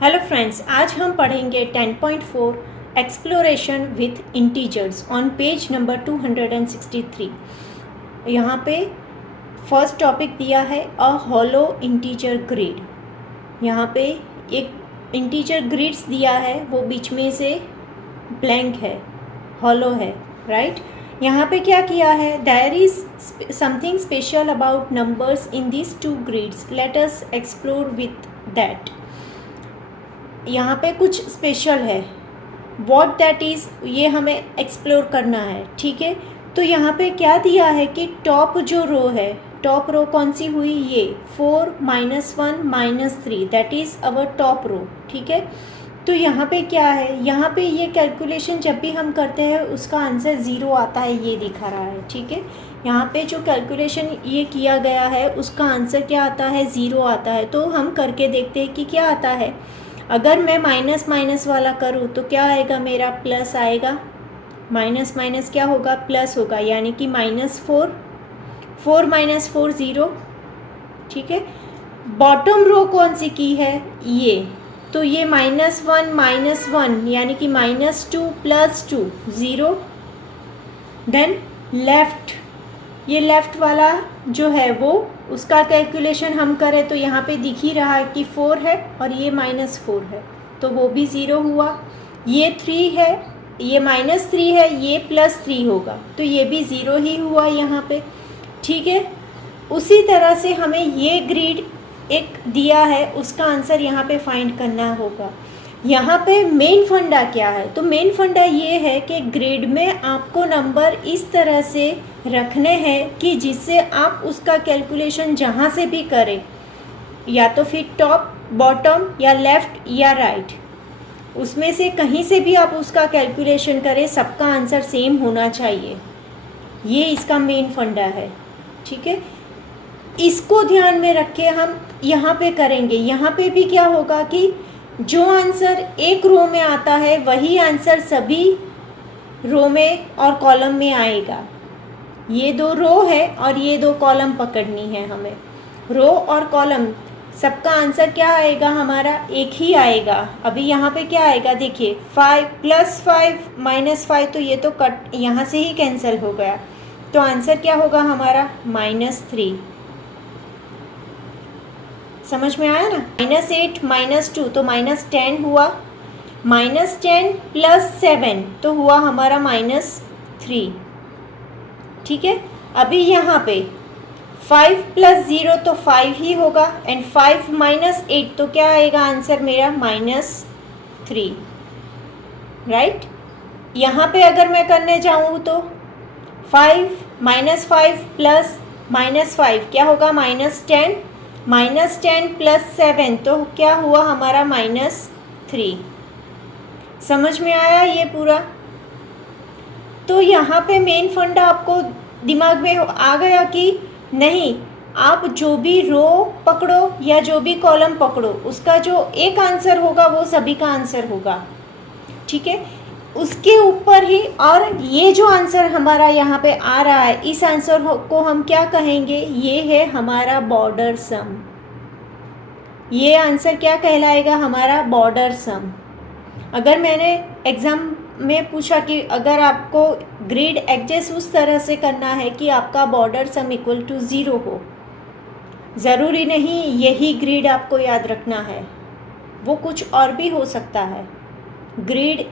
Hello friends, आज हम पढ़ेंगे 10.4 exploration with integers on page number 263। यहाँ पे फर्स्ट टॉपिक दिया है अ हॉलो इंटीजर ग्रिड। यहाँ पे एक इंटीजर ग्रिड्स दिया है, वो बीच में से ब्लैंक है, हॉलो है, राइट। यहाँ पे क्या किया है, there is something special about numbers in this two grids, let us explore with that. यहाँ पे कुछ स्पेशल है, वॉट दैट इज़, ये हमें एक्सप्लोर करना है, ठीक है। तो यहाँ पे क्या दिया है कि टॉप जो रो है, टॉप रो कौन सी हुई, ये 4 -1 -3, that is our top row, ठीक है। तो यहाँ पे क्या है, यहाँ पे ये कैलकुलेशन जब भी हम करते हैं उसका आंसर ज़ीरो आता है, ये दिखा रहा है, ठीक है। यहाँ पे जो कैलकुलेशन ये किया गया है उसका आंसर क्या आता है, ज़ीरो आता है। तो हम करके देखते हैं कि क्या आता है। अगर मैं माइनस माइनस वाला करूँ तो क्या आएगा, मेरा प्लस आएगा, माइनस माइनस क्या होगा, प्लस होगा, यानी कि -4, 4 - 4 0, ठीक है। बॉटम रो कौन सी की है, ये, तो ये -1 -1 यानी कि -2 + 2 0। देन लेफ़्ट, ये लेफ़्ट वाला जो है वो, उसका कैलकुलेशन हम करें तो यहाँ पे दिख ही रहा है कि 4 है और ये -4 है, तो वो भी ज़ीरो हुआ। ये 3 है, ये -3 है, ये +3 होगा, तो ये भी ज़ीरो ही हुआ यहाँ पे, ठीक है। उसी तरह से हमें ये ग्रिड एक दिया है, उसका आंसर यहाँ पे फाइंड करना होगा। यहाँ पे मेन फंडा क्या है, तो मेन फंडा ये है कि ग्रिड में आपको नंबर इस तरह से रखने हैं कि जिससे आप उसका कैलकुलेशन जहाँ से भी करें, या तो फिर टॉप, बॉटम या लेफ़्ट या राइट, उसमें से कहीं से भी आप उसका कैलकुलेशन करें, सबका आंसर सेम होना चाहिए। ये इसका मेन फंडा है, ठीक है। इसको ध्यान में रख के हम यहाँ पे करेंगे। यहाँ पे भी क्या होगा कि जो आंसर एक रो में आता है वही आंसर सभी रो में और कॉलम में आएगा। ये 2 रो है और ये 2 कॉलम पकड़नी है हमें, रो और कॉलम, सबका आंसर क्या आएगा, हमारा एक ही आएगा। अभी यहाँ पे क्या आएगा, देखिए 5 + 5 -5, तो ये तो कट यहाँ से ही कैंसिल हो गया, तो आंसर क्या होगा हमारा, -3। समझ में आया ना। -8 -2 तो -10 हुआ, -10 + 7 तो हुआ हमारा -3, ठीक है। अभी यहाँ पे 5 + 0 तो 5 ही होगा, एंड 5 - 8 तो क्या आएगा आंसर मेरा, -3, राइट। यहाँ पे अगर मैं करने जाऊँ तो 5 -5 + -5 क्या होगा, -10, -10 + 7 तो क्या हुआ हमारा, -3। समझ में आया ये पूरा। तो यहाँ पे मेन फंडा आपको दिमाग में आ गया कि नहीं, आप जो भी रो पकड़ो या जो भी कॉलम पकड़ो, उसका जो एक आंसर होगा वो सभी का आंसर होगा, ठीक है। उसके ऊपर ही, और ये जो आंसर हमारा यहाँ पे आ रहा है, इस आंसर को हम क्या कहेंगे, ये है हमारा बॉर्डर सम। ये आंसर क्या कहलाएगा, हमारा बॉर्डर सम। अगर मैंने एग्ज़ाम में पूछा कि अगर आपको ग्रिड एडजस्ट उस तरह से करना है कि आपका बॉर्डर सम इक्वल टू 0 हो, ज़रूरी नहीं यही ग्रिड आपको याद रखना है, वो कुछ और भी हो सकता है। ग्रिड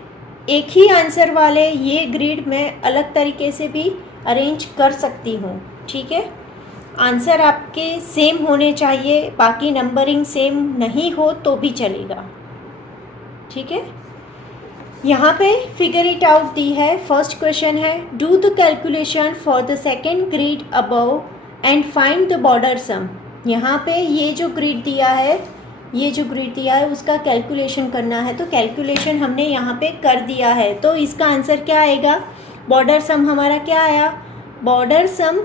एक ही आंसर वाले ये ग्रिड मैं अलग तरीके से भी अरेंज कर सकती हूँ, ठीक है। आंसर आपके सेम होने चाहिए, बाकी नंबरिंग सेम नहीं हो तो भी चलेगा, ठीक है। यहाँ पे फिगर इट आउट दी है। फर्स्ट क्वेश्चन है, do the calculation for the second grid above and find the border sum. यहाँ पे ये जो ग्रिड दिया है, ये जो ग्रिड दिया है उसका कैलकुलेशन करना है, तो कैलकुलेशन हमने यहाँ पे कर दिया है, तो इसका आंसर क्या आएगा, बॉर्डर सम हमारा क्या आया, बॉर्डर सम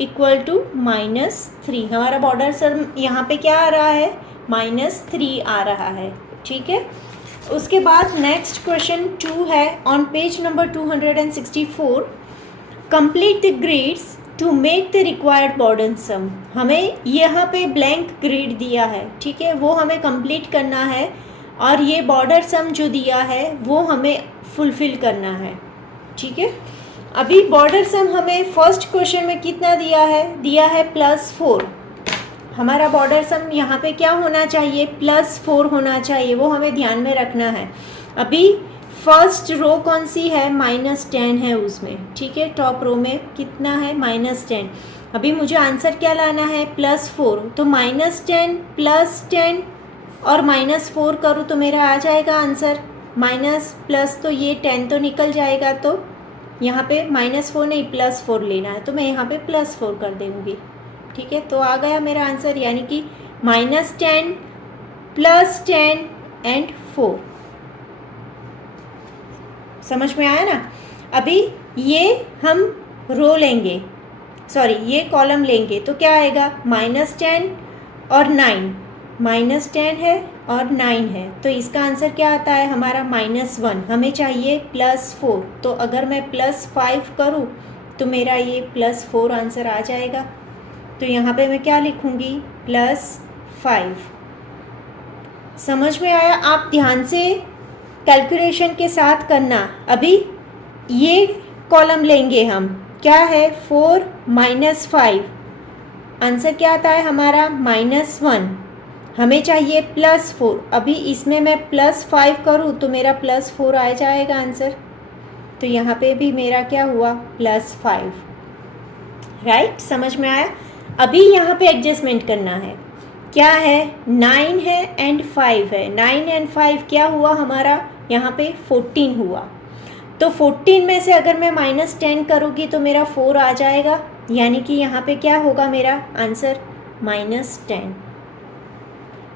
इक्वल टू -3। हमारा बॉर्डर सम यहाँ पे क्या आ रहा है, -3 आ रहा है, ठीक है। उसके बाद नेक्स्ट क्वेश्चन 2 है on page number 264। Complete the grids to make the required border sum. हमें यहाँ पे ब्लैंक ग्रिड दिया है, ठीक है, वो हमें कंप्लीट करना है और ये बॉर्डर सम जो दिया है वो हमें फुलफ़िल करना है, ठीक है। अभी बॉर्डर सम हमें फर्स्ट क्वेश्चन में कितना दिया है +4। हमारा बॉर्डर सम यहाँ पे क्या होना चाहिए, +4 होना चाहिए, वो हमें ध्यान में रखना है। अभी फर्स्ट रो कौन सी है, -10 है उसमें, ठीक है, टॉप रो में कितना है -10। अभी मुझे आंसर क्या लाना है, +4, तो -10 +10 और -4 करूँ तो मेरा आ जाएगा आंसर माइनस प्लस, तो ये 10 तो निकल जाएगा, तो यहाँ पे -4 नहीं +4 लेना है, तो मैं यहाँ पे +4 कर दूँगी, ठीक है। तो आ गया मेरा आंसर, यानी कि -10 +10 एंड 4। समझ में आया ना। अभी ये हम रो लेंगे, सॉरी ये कॉलम लेंगे, तो क्या आएगा, -10 और 9, -10 है और 9 है, तो इसका आंसर क्या आता है हमारा -1। हमें चाहिए +4, तो अगर मैं +5 करूँ तो मेरा ये +4 आंसर आ जाएगा। तो यहाँ पे मैं क्या लिखूँगी, +5। समझ में आया। आप ध्यान से कैलकुलेशन के साथ करना। अभी ये कॉलम लेंगे हम, क्या है 4 -5, आंसर क्या आता है हमारा -1। हमें चाहिए +4, अभी इसमें मैं +5 करूँ तो मेरा +4 आ जाएगा आंसर। तो यहाँ पे भी मेरा क्या हुआ, +5, राइट। समझ में आया। अभी यहाँ पे एडजस्टमेंट करना है, क्या है 9 है एंड 5 है, 9 एंड 5 क्या हुआ हमारा यहाँ पे 14 हुआ। तो 14 में से अगर मैं -10 करूँगी तो मेरा 4 आ जाएगा, यानी कि यहाँ पे क्या होगा मेरा आंसर -10।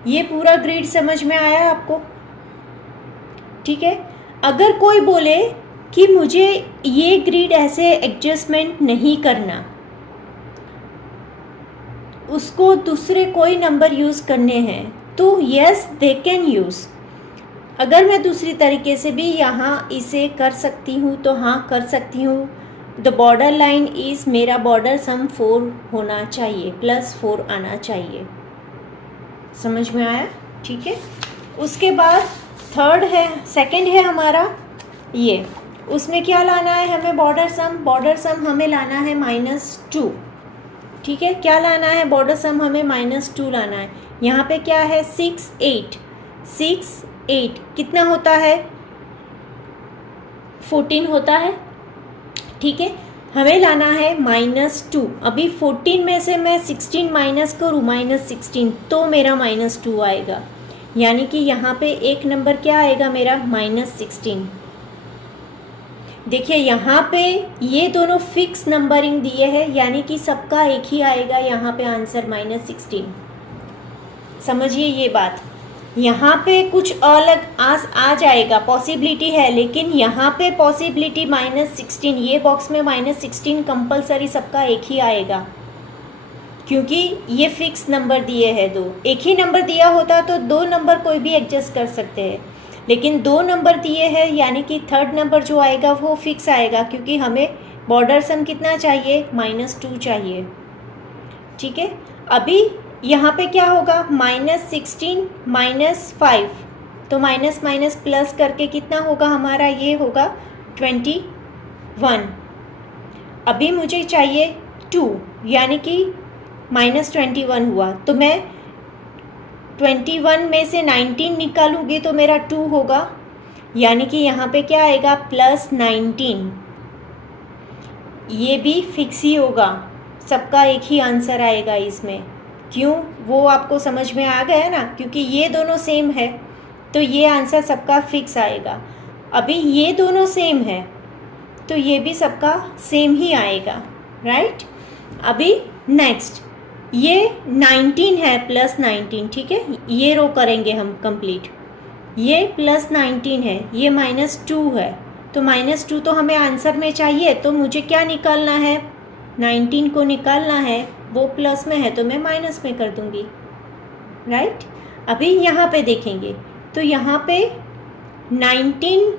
ये पूरा ग्रिड समझ में आया आपको, ठीक है। अगर कोई बोले कि मुझे ये ग्रिड ऐसे एडजस्टमेंट नहीं करना, उसको दूसरे कोई नंबर यूज़ करने हैं, तो यस दे कैन यूज़। अगर मैं दूसरी तरीके से भी यहाँ इसे कर सकती हूँ तो हाँ कर सकती हूँ। द बॉर्डर लाइन इज़, मेरा बॉर्डर सम 4 होना चाहिए, +4 आना चाहिए। समझ में आया, ठीक है। उसके बाद सेकंड है हमारा ये, उसमें क्या लाना है हमें, बॉर्डर सम हमें लाना है -2, ठीक है। क्या लाना है, बॉर्डर सम हमें -2 लाना है। यहाँ पे क्या है 6 8 कितना होता है, 14 होता है, ठीक है। हमें लाना है -2। अभी 14 में से मैं 16 माइनस करूँ, -16, तो मेरा -2 आएगा, यानी कि यहाँ पे एक नंबर क्या आएगा मेरा -16। देखिए यहाँ पे ये दोनों फिक्स नंबरिंग दिए हैं, यानी कि सबका एक ही आएगा यहाँ पे आंसर -16। समझिए ये बात, यहाँ पे कुछ अलग आ जाएगा, पॉसिबिलिटी है, लेकिन यहाँ पे पॉसिबिलिटी -16, ये बॉक्स में -16 कंपलसरी सबका एक ही आएगा, क्योंकि ये फिक्स नंबर दिए हैं दो। एक ही नंबर दिया होता तो 2 नंबर कोई भी एडजस्ट कर सकते हैं, लेकिन 2 नंबर दिए हैं, यानी कि थर्ड नंबर जो आएगा वो फिक्स आएगा, क्योंकि हमें बॉर्डर सम कितना चाहिए, -2 चाहिए, ठीक है। अभी यहाँ पे क्या होगा, -16 -5, तो माइनस माइनस प्लस करके कितना होगा हमारा, ये होगा 21। अभी मुझे चाहिए 2, यानी कि -21 हुआ, तो मैं 21 में से 19 निकालूंगी तो मेरा 2 होगा, यानी कि यहाँ पे क्या आएगा +19। ये भी फिक्स ही होगा, सबका एक ही आंसर आएगा इसमें। क्यों, वो आपको समझ में आ गया ना, क्योंकि ये दोनों सेम है तो ये आंसर सबका फिक्स आएगा। अभी ये दोनों सेम है तो ये भी सबका सेम ही आएगा, राइट। अभी नेक्स्ट ये 19 है +19, ठीक है, ये रो करेंगे हम कंप्लीट। ये +19 है, ये -2 है, तो -2 तो हमें आंसर में चाहिए, तो मुझे क्या निकालना है, 19 को निकालना है, वो प्लस में है तो मैं माइनस में कर दूंगी, राइट। अभी यहाँ पे देखेंगे तो यहाँ पे 19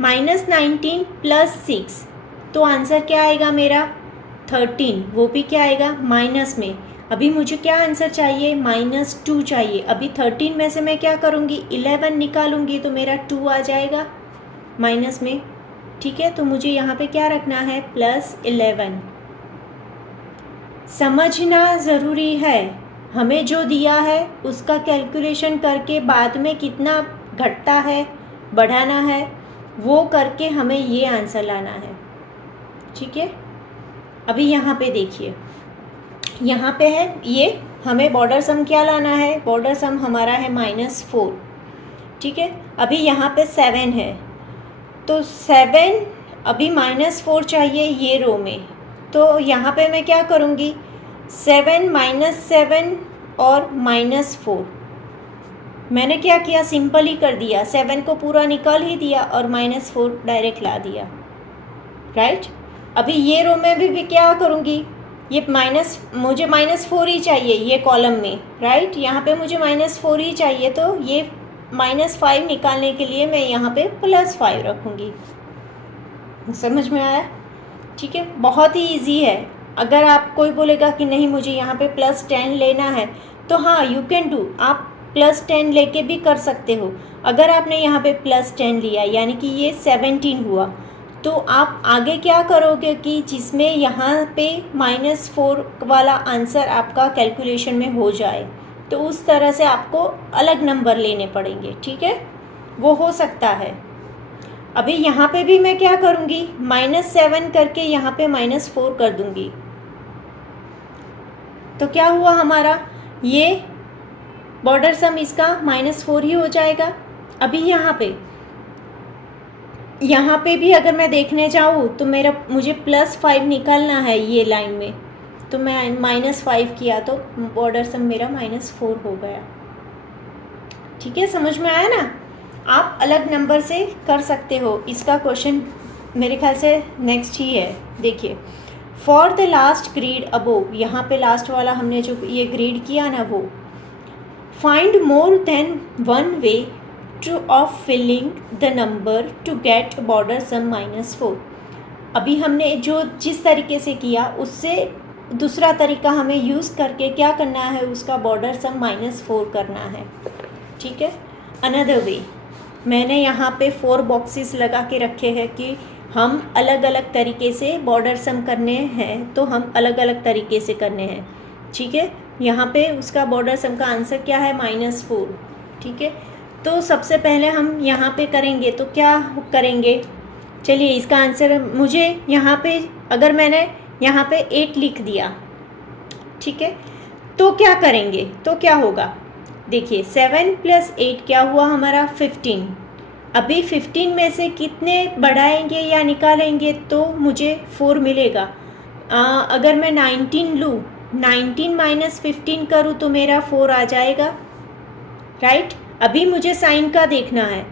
-19 +6, तो आंसर क्या आएगा मेरा 13, वो भी क्या आएगा माइनस में। अभी मुझे क्या आंसर चाहिए, -2 चाहिए। अभी 13 में से मैं क्या करूँगी, 11 निकालूंगी तो मेरा 2 आ जाएगा माइनस में। ठीक है, तो मुझे यहाँ पे क्या रखना है, +11। समझना ज़रूरी है, हमें जो दिया है उसका कैलकुलेशन करके बाद में कितना घटता है बढ़ाना है वो करके हमें ये आंसर लाना है। ठीक है, अभी यहाँ पे देखिए, यहाँ पे है ये, हमें बॉर्डर सम क्या लाना है, बॉर्डर सम हमारा है -4। ठीक है, अभी यहाँ पे 7 है, तो 7 अभी -4 चाहिए ये रो में, तो यहाँ पे मैं क्या करूँगी, 7 -7 और -4। मैंने क्या किया, सिंपल ही कर दिया, 7 को पूरा निकाल ही दिया और -4 डायरेक्ट ला दिया। राइट, अभी ये रो में भी क्या करूँगी, ये मुझे -4 ही चाहिए ये कॉलम में। राइट, यहाँ पे मुझे -4 ही चाहिए, तो ये -5 निकालने के लिए मैं यहाँ पे +5 रखूँगी। समझ में आया? ठीक है, बहुत ही इजी है। अगर आप कोई बोलेगा कि नहीं मुझे यहाँ पे +10 लेना है, तो हाँ यू कैन डू, आप +10 लेके भी कर सकते हो। अगर आपने यहाँ पे +10 लिया यानी कि ये 17 हुआ, तो आप आगे क्या करोगे कि जिसमें यहाँ पे -4 वाला आंसर आपका कैलकुलेशन में हो जाए, तो उस तरह से आपको अलग नंबर लेने पड़ेंगे। ठीक है, वो हो सकता है। अभी यहाँ पे भी मैं क्या करूँगी, -7 करके यहाँ पे -4 कर दूँगी, तो क्या हुआ हमारा, ये बॉर्डर सम इसका -4 ही हो जाएगा। अभी यहाँ पे भी अगर मैं देखने जाऊँ तो मुझे +5 निकालना है ये लाइन में, तो मैं -5 किया तो बॉर्डर सम मेरा -4 हो गया। ठीक है, समझ में आया ना? आप अलग नंबर से कर सकते हो। इसका क्वेश्चन मेरे ख्याल से नेक्स्ट ही है। देखिए, for the last grid above, यहाँ पे लास्ट वाला हमने जो ये ग्रीड किया ना, वो find more than one way to of filling the number to get border sum -4। अभी हमने जो जिस तरीके से किया उससे दूसरा तरीका हमें यूज़ करके क्या करना है, उसका बॉर्डर सम -4 करना है। ठीक है, अनदर वे, मैंने यहाँ पे 4 बॉक्सेस लगा के रखे हैं कि हम अलग अलग तरीके से बॉर्डर सम करने हैं, तो हम अलग अलग तरीके से करने हैं। ठीक है, यहाँ पे उसका बॉर्डर सम का आंसर क्या है, -4। ठीक है, तो सबसे पहले हम यहाँ पे करेंगे, तो क्या करेंगे, चलिए इसका आंसर मुझे यहाँ पे, अगर मैंने यहाँ पे 8 लिख दिया, ठीक है, तो क्या करेंगे, तो क्या होगा, देखिए 7 + 8 क्या हुआ हमारा 15। अभी 15 में से कितने बढ़ाएंगे या निकालेंगे तो मुझे 4 मिलेगा। अगर मैं 19 लूँ, 19 - 15 करूँ तो मेरा 4 आ जाएगा। राइट, अभी मुझे साइन का देखना है,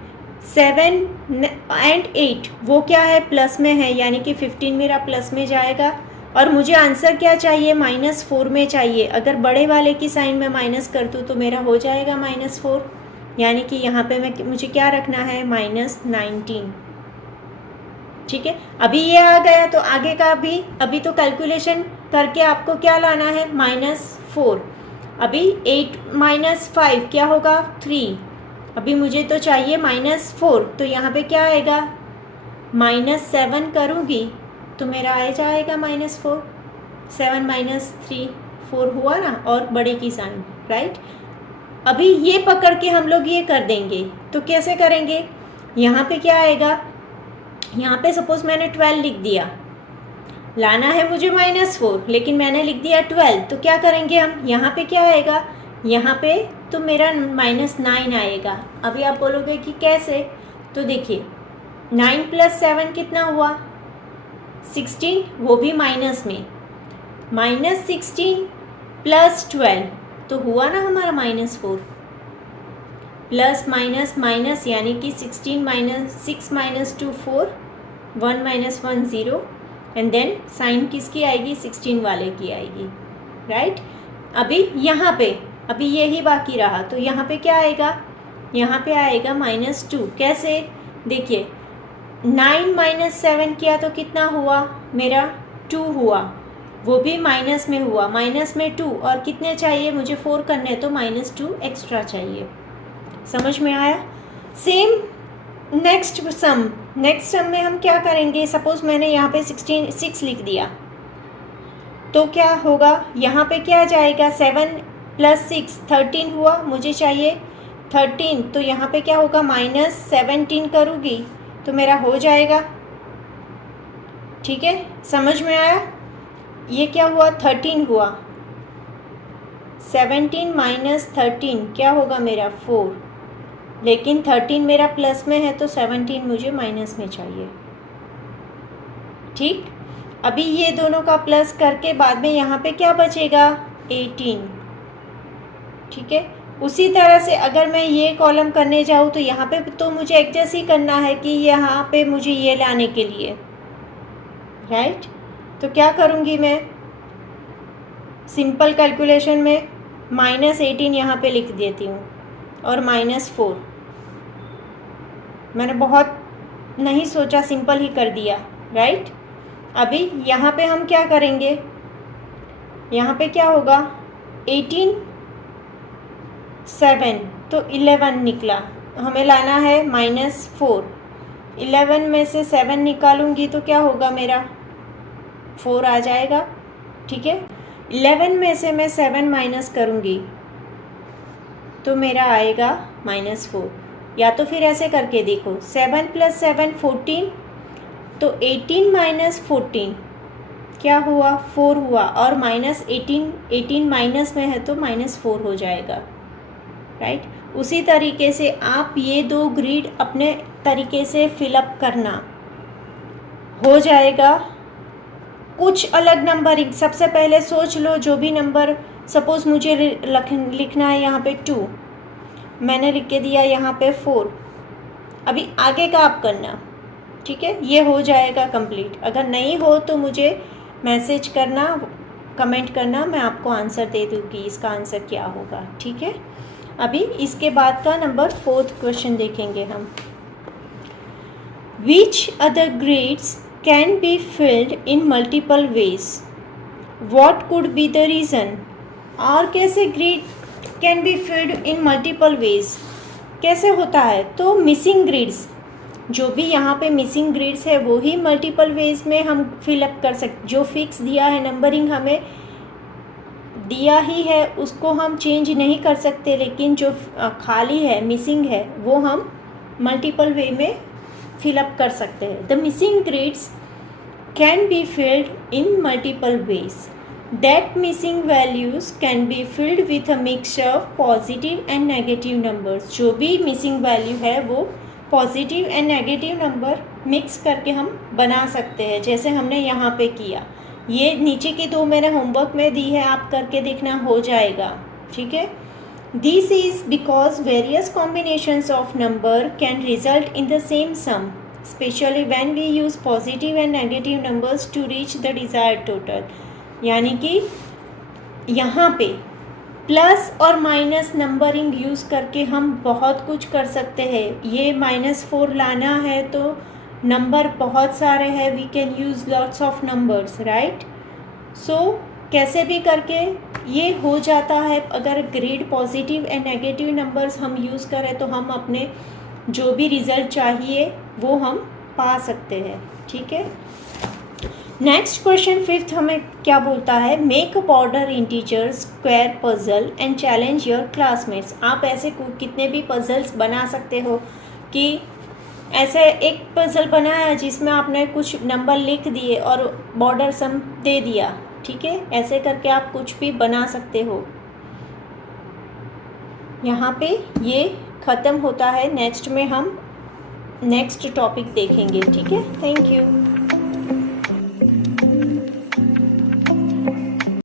7 और 8 वो क्या है, प्लस में है, यानी कि 15 मेरा प्लस में जाएगा। और मुझे आंसर क्या चाहिए, -4 में चाहिए। अगर बड़े वाले की साइन में माइनस कर दूँ तो मेरा हो जाएगा -4, यानी कि यहाँ पे मुझे क्या रखना है, -19। ठीक है, अभी ये आ गया, तो आगे का भी अभी तो कैलकुलेशन करके आपको क्या लाना है, -4। अभी 8 - 5 क्या होगा, 3। अभी मुझे तो चाहिए -4, तो यहाँ पे क्या आएगा, -7 करूँगी तो मेरा आ जाएगा -4। 7 - 3 4 हुआ ना, और बड़े की साइन। राइट, अभी ये पकड़ के हम लोग ये कर देंगे, तो कैसे करेंगे, यहाँ पे क्या आएगा, यहाँ पे सपोज मैंने 12 लिख दिया, लाना है मुझे -4 लेकिन मैंने लिख दिया 12, तो क्या करेंगे हम, यहाँ पे क्या आएगा, यहाँ पे तो मेरा -9 आएगा। अभी आप बोलोगे कि कैसे, तो देखिए 9 + 7 कितना हुआ, 16, वो भी माइनस में, -16 + 12 तो हुआ ना हमारा -4, प्लस माइनस माइनस यानी कि 16 - 6 - 2 4, 1 - 1 0, एंड देन साइन किसकी आएगी, 16 वाले की आएगी। राइट, अभी यहाँ पे अभी यही बाकी रहा, तो यहाँ पे क्या आएगा, यहाँ पे आएगा -2। कैसे, देखिए 9 माइनस 7 किया तो कितना हुआ मेरा 2 हुआ, वो भी माइनस में हुआ, माइनस में 2 और कितने चाहिए मुझे 4 करने, तो -2 एक्स्ट्रा चाहिए। समझ में आया? सेम नेक्स्ट सम में हम क्या करेंगे, सपोज मैंने यहाँ पे 6 लिख दिया तो क्या होगा, यहाँ पे क्या जाएगा, 7 + 6 13 हुआ, मुझे चाहिए 13, तो यहाँ पे क्या होगा -17 करूँगी तो मेरा हो जाएगा। ठीक है, समझ में आया? ये क्या हुआ 13 हुआ, 17 - 13 क्या होगा मेरा 4, लेकिन 13 मेरा प्लस में है तो 17 मुझे माइनस में चाहिए। ठीक, अभी ये दोनों का प्लस करके बाद में यहाँ पे क्या बचेगा 18। ठीक है, उसी तरह से अगर मैं ये कॉलम करने जाऊँ तो यहाँ पे तो मुझे एडजस्ट ही करना है कि यहाँ पे मुझे ये लाने के लिए, राइट। तो क्या करूँगी मैं, सिंपल कैलकुलेशन में -18 यहाँ पे लिख देती हूँ और -4, मैंने बहुत नहीं सोचा, सिंपल ही कर दिया, राइट। अभी यहाँ पे हम क्या करेंगे, यहाँ पे क्या होगा 18 7 तो 11 निकला, हमें लाना है -4, 11 में से 7 निकालूंगी तो क्या होगा मेरा 4 आ जाएगा। ठीक है, 11 में से मैं 7 माइनस करूँगी तो मेरा आएगा -4, या तो फिर ऐसे करके देखो 7 + 7 14, तो 18 - 14 क्या हुआ 4 हुआ, और -18 माइनस में है तो -4 हो जाएगा, राइट। उसी तरीके से आप ये दो ग्रिड अपने तरीके से फिलअप करना, हो जाएगा। कुछ अलग नंबरिंग, सबसे पहले सोच लो जो भी नंबर, सपोज़ मुझे लिखना है यहाँ पे 2, मैंने लिख के दिया यहाँ पे 4, अभी आगे का आप करना। ठीक है, ये हो जाएगा कंप्लीट। अगर नहीं हो तो मुझे मैसेज करना, कमेंट करना, मैं आपको आंसर दे दूँगी इसका आंसर क्या होगा। ठीक है, अभी इसके बाद का नंबर 4th क्वेश्चन देखेंगे हम। Which other grades can be filled in multiple ways, what could be the reason. और कैसे grade can be filled in multiple ways, कैसे होता है, तो मिसिंग ग्रिड्स, जो भी यहाँ पे मिसिंग ग्रिड्स है वो ही मल्टीपल वेज में हम फिलअप कर सकते। जो फिक्स दिया है नंबरिंग हमें दिया ही है उसको हम चेंज नहीं कर सकते, लेकिन जो खाली है मिसिंग है वो हम मल्टीपल वे में फिलअप कर सकते हैं। The missing grids can be filled in multiple ways, that missing values can be filled with a mixture of positive and negative numbers. जो भी मिसिंग वैल्यू है वो positive and negative number mix करके हम बना सकते हैं, जैसे हमने यहाँ पे किया। ये नीचे की दो मैंने होमवर्क में दी है, आप करके देखना, हो जाएगा। ठीक है, this is because various combinations of number can result in the same sum, specially when we use positive and negative numbers to reach the desired total. यानी कि यहाँ पे प्लस और माइनस नंबरिंग यूज़ करके हम बहुत कुछ कर सकते हैं। ये -4 लाना है तो नंबर बहुत सारे हैं, we can use lots of numbers, right. So कैसे भी करके ये हो जाता है। अगर grid positive and negative numbers हम यूज़ करें तो हम अपने जो भी रिज़ल्ट चाहिए वो हम पा सकते हैं। ठीक है, नेक्स्ट क्वेश्चन 5th हमें क्या बोलता है, make a border integer square puzzle and challenge your classmates. आप ऐसे कितने भी पजल्स बना सकते हो कि ऐसे एक पजल बनाया जिसमें आपने कुछ नंबर लिख दिए और बॉर्डर सम दे दिया। ठीक है, ऐसे करके आप कुछ भी बना सकते हो। यहाँ पे ये ख़त्म होता है, नेक्स्ट में हम नेक्स्ट टॉपिक देखेंगे। ठीक है, थैंक यू।